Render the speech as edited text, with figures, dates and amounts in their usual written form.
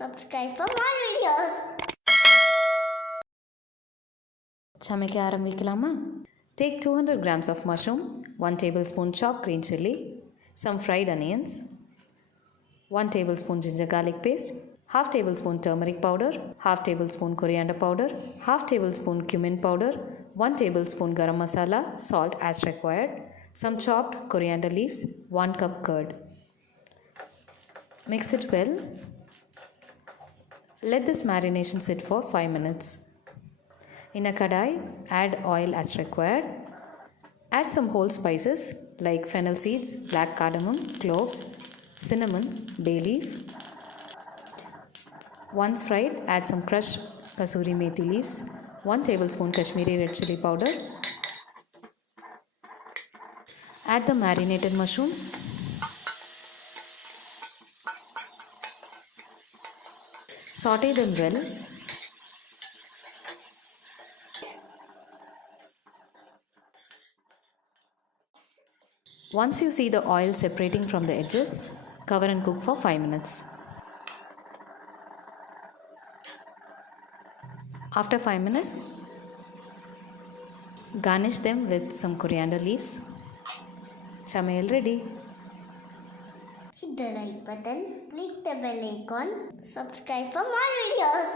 subscribe for more videos. சமைக்க ஆரம்பிக்கலாமா? Take 200 grams of mushroom, 1 tablespoon chopped green chili, some fried onions, 1 tablespoon ginger garlic paste, half tablespoon turmeric powder, half tablespoon coriander powder, half tablespoon cumin powder, 1 tablespoon garam masala, salt as required, some chopped coriander leaves, 1 cup curd. Mix it well. Let this marination sit for 5 minutes. In a kadai, add oil as required. Add some whole spices like fennel seeds, black cardamom, cloves, cinnamon, bay leaf. Once fried, add some crushed kasuri methi leaves, 1 tablespoon Kashmiri red chili powder. Add the marinated mushrooms. Saute them well. Once you see the oil separating from the edges, cover and cook for 5 minutes. After 5 minutes, garnish them with some coriander leaves. Chamayal ready. Hit the like button, click the bell icon, subscribe for more videos.